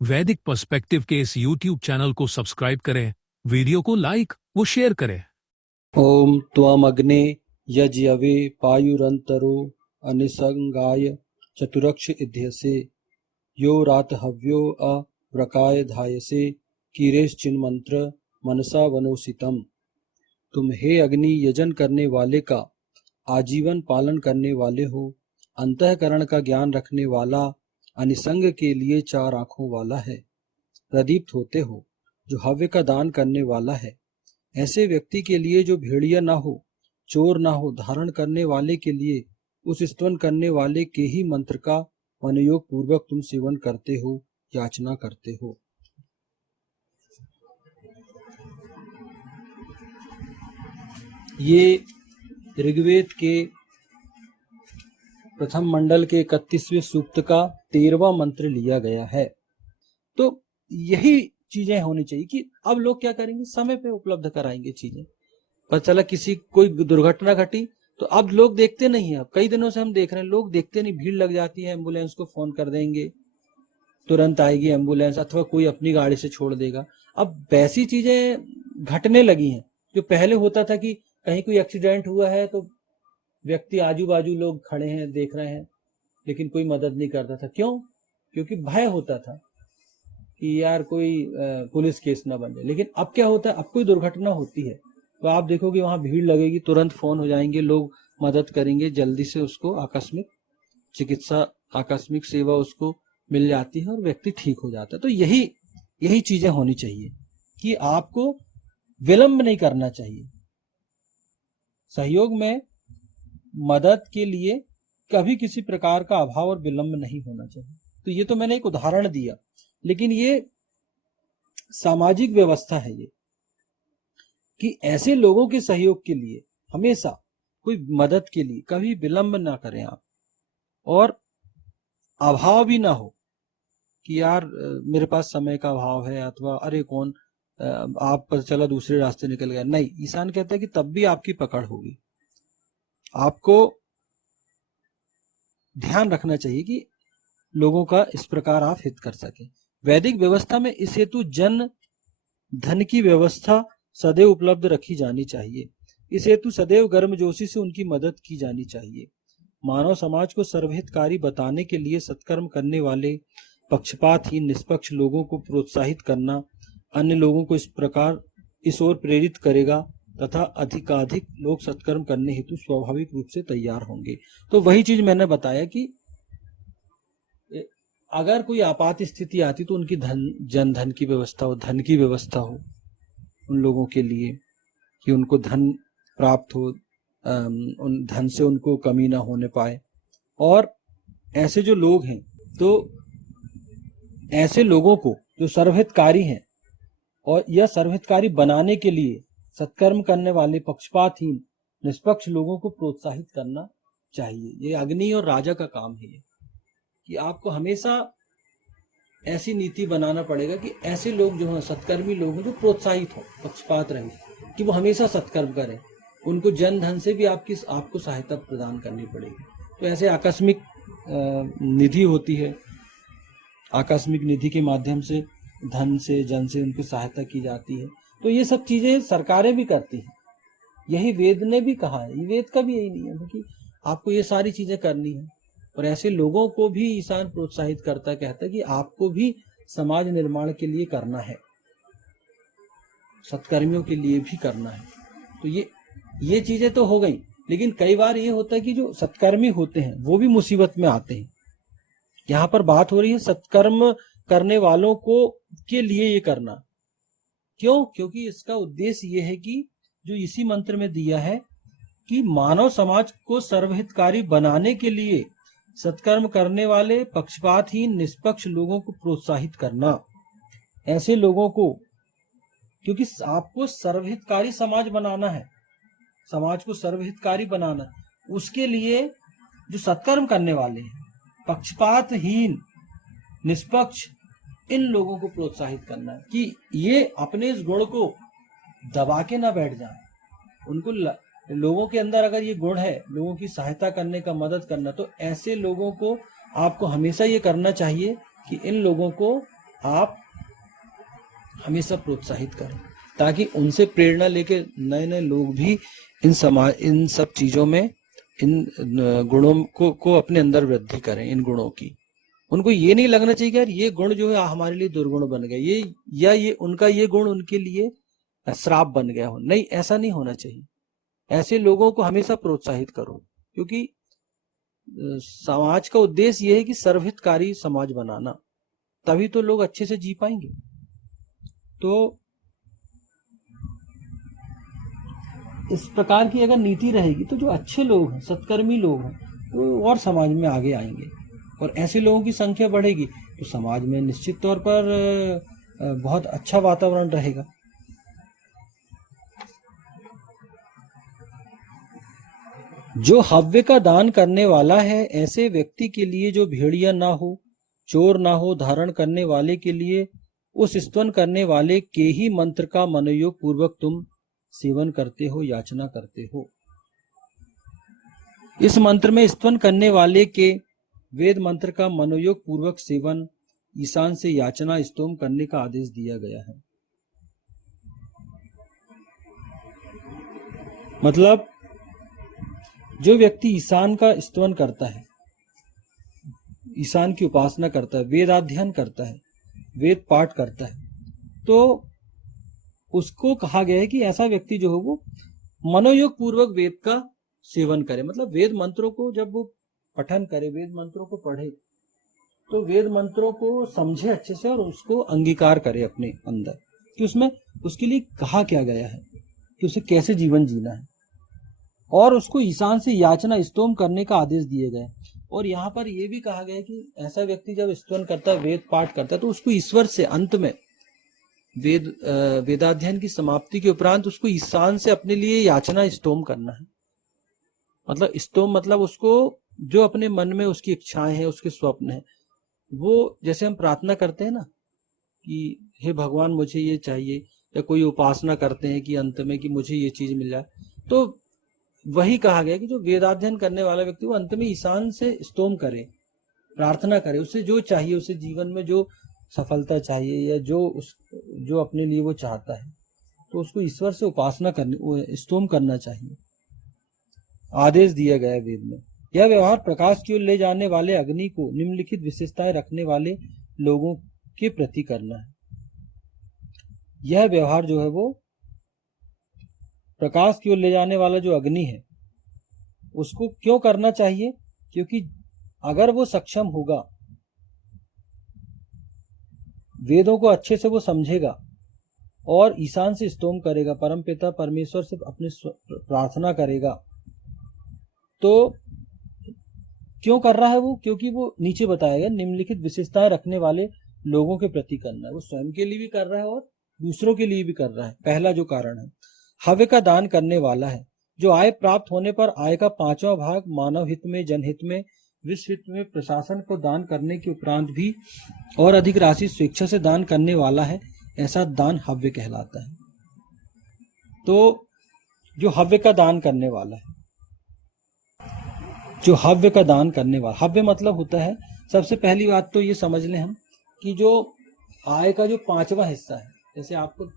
वैदिक पर्सपेक्टिव के इस YouTube चैनल को सब्सक्राइब करें, वीडियो को लाइक व शेयर करें। ओम त्वमग्ने यज्ञवे पायुरंतरो अनिसंगाय चतुरक्ष इध्यसे यो रातहव्यो अव्रकाय धायसे कीरेश्चिन्मंत्र मनसा वनोसितम। तुम हे अग्नि यजन करने वाले का आजीवन पालन करने वाले हो, अंतःकरण का ज्ञान रखने वाला, अनिसंग के लिए चार आंखों वाला है, प्रदीप्त होते हो, जो हव्य का दान करने वाला है। ऐसे व्यक्ति के लिए जो भेड़िया ना हो, चोर ना हो, धारण करने वाले के लिए उस स्तवन करने वाले के ही मंत्र का मनोयोग पूर्वक तुम सेवन करते हो, याचना करते हो। ये ऋग्वेद के प्रथम मंडल के 31वें सूक्त का 13वां मंत्र लिया गया है। तो यही चीजें होनी चाहिए कि अब लोग क्या करेंगे, समय पे उपलब्ध कराएंगे चीजें। पता चला किसी कोई दुर्घटना घटी तो अब लोग देखते नहीं है। अब कई दिनों से हम देख रहे हैं, लोग देखते नहीं, भीड़ लग जाती है, एम्बुलेंस को फोन कर देंगे, तुरंत आएगी एम्बुलेंस, अथवा कोई अपनी गाड़ी से छोड़ देगा। अब वैसी चीजें घटने लगी हैं। जो पहले होता था कि कहीं कोई एक्सीडेंट हुआ है तो व्यक्ति आजू बाजू लोग खड़े हैं, देख रहे हैं, लेकिन कोई मदद नहीं करता था। क्यों? क्योंकि भय होता था कि यार कोई पुलिस केस ना बन जाए। लेकिन अब क्या होता है, अब कोई दुर्घटना होती है तो आप देखोगे वहां भीड़ लगेगी, तुरंत फोन हो जाएंगे, लोग मदद करेंगे, जल्दी से उसको आकस्मिक चिकित्सा, आकस्मिक सेवा उसको मिल जाती है और व्यक्ति ठीक हो जाता है। तो यही चीजें होनी चाहिए कि आपको विलंब नहीं करना चाहिए। सहयोग में मदद के लिए कभी किसी प्रकार का अभाव और विलंब नहीं होना चाहिए। तो ये तो मैंने एक उदाहरण दिया, लेकिन ये सामाजिक व्यवस्था है ये कि ऐसे लोगों के सहयोग के लिए हमेशा, कोई मदद के लिए कभी विलंब ना करें आप, और अभाव भी ना हो कि यार मेरे पास समय का अभाव है, अथवा अरे कौन आप पता चला दूसरे रास्ते निकल गया। नहीं, ईशान कहता है कि तब भी आपकी पकड़ होगी। आपको ध्यान रखना चाहिए कि लोगों का इस प्रकार आप हित कर सके। वैदिक व्यवस्था में इस हेतु जन धन की व्यवस्था सदैव उपलब्ध रखी जानी चाहिए। इस हेतु सदैव गर्मजोशी से उनकी मदद की जानी चाहिए। मानव समाज को सर्वहितकारी बताने के लिए सत्कर्म करने वाले, पक्षपातहीन, निष्पक्ष लोगों को प्रोत्साहित करना अन्य लोगों को इस प्रकार इस ओर प्रेरित करेगा तथा अधिकाधिक लोग सत्कर्म करने हेतु स्वाभाविक रूप से तैयार होंगे। तो वही चीज मैंने बताया कि अगर कोई आपात स्थिति आती तो उनकी जन धन की व्यवस्था हो, धन की व्यवस्था हो उन लोगों के लिए कि उनको धन प्राप्त हो, उन धन से उनको कमी ना होने पाए। और ऐसे जो लोग हैं, तो ऐसे लोगों को जो सर्वहितकारी हैं और यह सर्वहितकारी बनाने के लिए सत्कर्म करने वाले, पक्षपातहीन, निष्पक्ष लोगों को प्रोत्साहित करना चाहिए। ये अग्नि और राजा का काम है ये, कि आपको हमेशा ऐसी नीति बनाना पड़ेगा कि ऐसे लोग जो हैं, सत्कर्मी लोग हैं, जो प्रोत्साहित हो, पक्षपात रहे, कि वो हमेशा सत्कर्म करें। उनको जन धन से भी आपको सहायता प्रदान करनी पड़ेगी। तो ऐसे आकस्मिक निधि होती है, आकस्मिक निधि के माध्यम से धन से, जन से उनकी सहायता की जाती है। तो ये सब चीजें सरकारें भी करती हैं। यही वेद ने भी कहा है, वेद का भी यही नियम है कि आपको ये सारी चीजें करनी है। और ऐसे लोगों को भी ईशान प्रोत्साहित करता, कहता है कि आपको भी समाज निर्माण के लिए करना है, सत्कर्मियों के लिए भी करना है। तो ये चीजें तो हो गई, लेकिन कई बार ये होता है कि जो सत्कर्मी होते हैं वो भी मुसीबत में आते हैं। यहाँ पर बात हो रही है सत्कर्म करने वालों को के लिए ये करना। क्यों? क्योंकि इसका उद्देश्य ये है कि जो इसी मंत्र में दिया है कि मानव समाज को सर्वहितकारी बनाने के लिए सत्कर्म करने वाले, पक्षपातहीन, निष्पक्ष लोगों को प्रोत्साहित करना। ऐसे लोगों को, क्योंकि आपको सर्वहितकारी समाज बनाना है, समाज को सर्वहितकारी बनाना, उसके लिए जो सत्कर्म करने वाले हैं, पक्षपातहीन, निष्पक्ष, इन लोगों को प्रोत्साहित करना है कि ये अपने इस गुण को दबा के ना बैठ जाएं। उनको लोगों के अंदर अगर ये गुण है, लोगों की सहायता करने का, मदद करना, तो ऐसे लोगों को आपको हमेशा ये करना चाहिए कि इन लोगों को आप हमेशा प्रोत्साहित करें, ताकि उनसे प्रेरणा लेके नए नए लोग भी इन सब चीजों में इन गुणों को अपने अंदर वृद्धि करें, इन गुणों की। उनको ये नहीं लगना चाहिए कि यार ये गुण जो है हमारे लिए दुर्गुण बन गए, ये उनका ये गुण उनके लिए श्राप बन गया हो। नहीं, ऐसा नहीं होना चाहिए। ऐसे लोगों को हमेशा प्रोत्साहित करो, क्योंकि समाज का उद्देश्य ये है कि सर्वहितकारी समाज बनाना, तभी तो लोग अच्छे से जी पाएंगे। तो इस प्रकार की अगर नीति रहेगी तो जो अच्छे लोग हैं, सत्कर्मी लोग हैं, वो और समाज में आगे आएंगे, और ऐसे लोगों की संख्या बढ़ेगी तो समाज में निश्चित तौर पर बहुत अच्छा वातावरण रहेगा। जो हव्य का दान करने वाला है, ऐसे व्यक्ति के लिए जो भेड़िया ना हो, चोर ना हो, धारण करने वाले के लिए उस स्तवन करने वाले के ही मंत्र का मनोयोग पूर्वक तुम सेवन करते हो, याचना करते हो। इस मंत्र में स्तवन करने वाले के वेद मंत्र का मनोयोग पूर्वक सेवन, ईशान से याचना स्तोम करने का आदेश दिया गया है। मतलब जो व्यक्ति ईशान का स्तवन करता है, ईशान की उपासना करता है, वेदाध्ययन करता है, वेद पाठ करता है, तो उसको कहा गया है कि ऐसा व्यक्ति जो हो वो मनोयोग पूर्वक वेद का सेवन करे। मतलब वेद मंत्रों को जब वो पठन करे, वेद मंत्रों को पढ़े, तो वेद मंत्रों को समझे अच्छे से और उसको अंगीकार करे अपने अंदर कि उसमें उसके लिए कहा क्या गया है, कि उसे कैसे जीवन जीना है, और उसको ईशान से याचना स्तोम करने का आदेश दिए गए। और यहाँ पर यह भी कहा गया है कि ऐसा व्यक्ति जब स्तवन करता है, वेद पाठ करता है, तो उसको ईश्वर से अंत में वेदाध्ययन की समाप्ति के उपरांत उसको ईशान से अपने लिए याचना स्तोम करना है। मतलब स्तोम मतलब उसको जो अपने मन में उसकी इच्छाएं हैं, उसके स्वप्न हैं, वो जैसे हम प्रार्थना करते हैं ना कि हे भगवान मुझे ये चाहिए, या कोई उपासना करते हैं कि अंत में कि मुझे ये चीज मिल जाए, तो वही कहा गया कि जो वेदाध्ययन करने वाला व्यक्ति वो अंत में ईशान से स्तोम करे, प्रार्थना करे, उसे जो चाहिए, उसे जीवन में जो सफलता चाहिए या जो अपने लिए वो चाहता है, तो उसको ईश्वर से उपासना करनी, स्तोम करना चाहिए, आदेश दिया गया है वेद में। यह व्यवहार प्रकाश की ओर ले जाने वाले अग्नि को निम्नलिखित विशेषताएं रखने वाले लोगों के प्रति करना है। यह व्यवहार जो है वो प्रकाश की ओर ले जाने वाला जो अग्नि है उसको क्यों करना चाहिए? क्योंकि अगर वो सक्षम होगा, वेदों को अच्छे से वो समझेगा और ईशान से स्तोम करेगा, परमपिता परमेश्वर से अपनी प्रार्थना करेगा, तो क्यों कर रहा है वो? क्योंकि वो नीचे बताया गया निम्नलिखित विशेषताएं रखने वाले लोगों के प्रति करना है। वो स्वयं के लिए भी कर रहा है और दूसरों के लिए भी कर रहा है। पहला जो कारण है, हव्य का दान करने वाला है, जो आय प्राप्त होने पर आय का 5वां भाग मानव हित में, जनहित में, विश्व हित में प्रशासन को दान करने के उपरांत भी और अधिक राशि स्वेच्छा से दान करने वाला है, ऐसा दान हव्य कहलाता है। तो जो हव्य का दान करने वाला है, जो हव्य का दान करने वाला, हव्य मतलब होता है, सबसे पहली बात तो ये समझ लें हम कि जो आय का जो 5वां हिस्सा है, जैसे आपको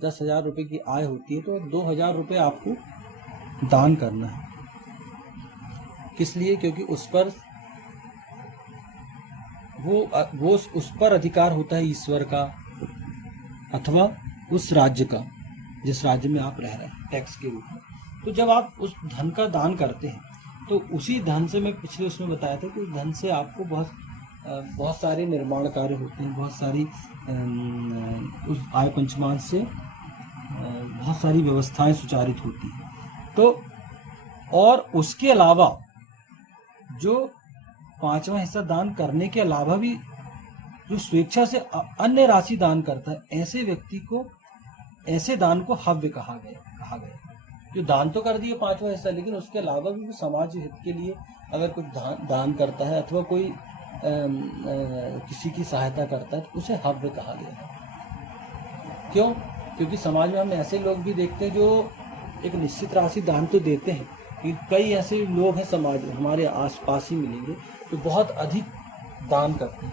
10,000 रुपए की आय होती है तो 2,000 रुपए आपको दान करना है। किस लिए? क्योंकि उस पर वो उस पर अधिकार होता है ईश्वर का अथवा उस राज्य का जिस राज्य में आप रह रहे हैं, टैक्स के रूप में। तो जब आप उस धन का दान करते हैं तो उसी धन से, मैं पिछले उसमें बताया था कि उस धन से आपको बहुत सारे निर्माण कार्य होते हैं, बहुत सारी उस आय पंचमांश से बहुत सारी व्यवस्थाएं सुचारित होती हैं। तो और उसके अलावा जो 5वां हिस्सा दान करने के अलावा भी जो स्वेच्छा से अन्य राशि दान करता है, ऐसे व्यक्ति को, ऐसे दान को हव्य कहा गया। जो दान तो कर दिए 5वां हिस्सा, लेकिन उसके अलावा भी वो समाज हित के लिए अगर कुछ दान करता है अथवा कोई किसी की सहायता करता है तो उसे हव्य कहा गया। क्यों? क्योंकि समाज में हम ऐसे लोग भी देखते हैं जो एक निश्चित राशि दान तो देते हैं, कि कई ऐसे लोग हैं समाज में, हमारे आसपास ही मिलेंगे, तो बहुत अधिक दान करते हैं,